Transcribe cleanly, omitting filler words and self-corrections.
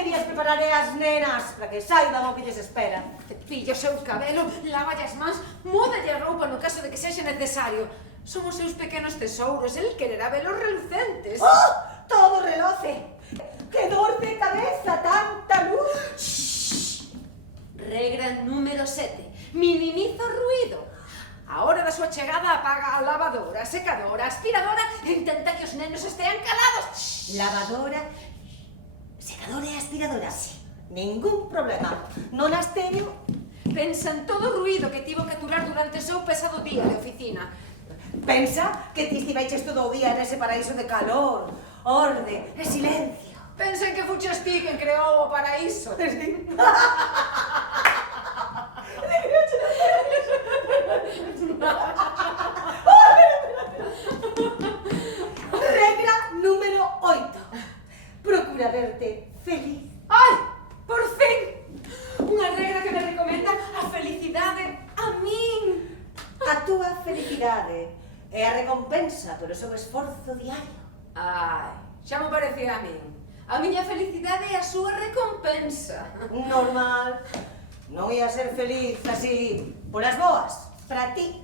baterías prepararé as nenas para que saiban o que lles espera. Cepilla o seu cabelo, lavalle as mans, módalle a roupa no caso de que sexa necesario. Son os seus pequenos tesouros, el quererá velos relucentes. ¡Oh! Todo reloce. ¡Qué dor de cabeza, tanta luz! Shhh. Regra número 7. Minimiza o ruido. A hora da súa chegada apaga a lavadora, a secadora, a aspiradora e intenta que os nenos estean calados. Shhh. Lavadora, secadora e aspiradora. Ningún problema. Non as teño. Pensa en todo o ruido que tivo que aturar durante o seu pesado día de oficina. Pensa que ti estiveches todo o día nese paraíso de calor, orde e silencio. Pensa en que fuches ti quen creou o paraíso. Regra número 8. Procura verte feliz. Ai, por fin! Unha regra que me recomenda a felicidade a min. A túa felicidade é a recompensa polo seu esforzo diario. Ai, xa me parecía a min. A miña felicidade é a súa recompensa. Normal. Non ia ser feliz así, polas boas, para ti.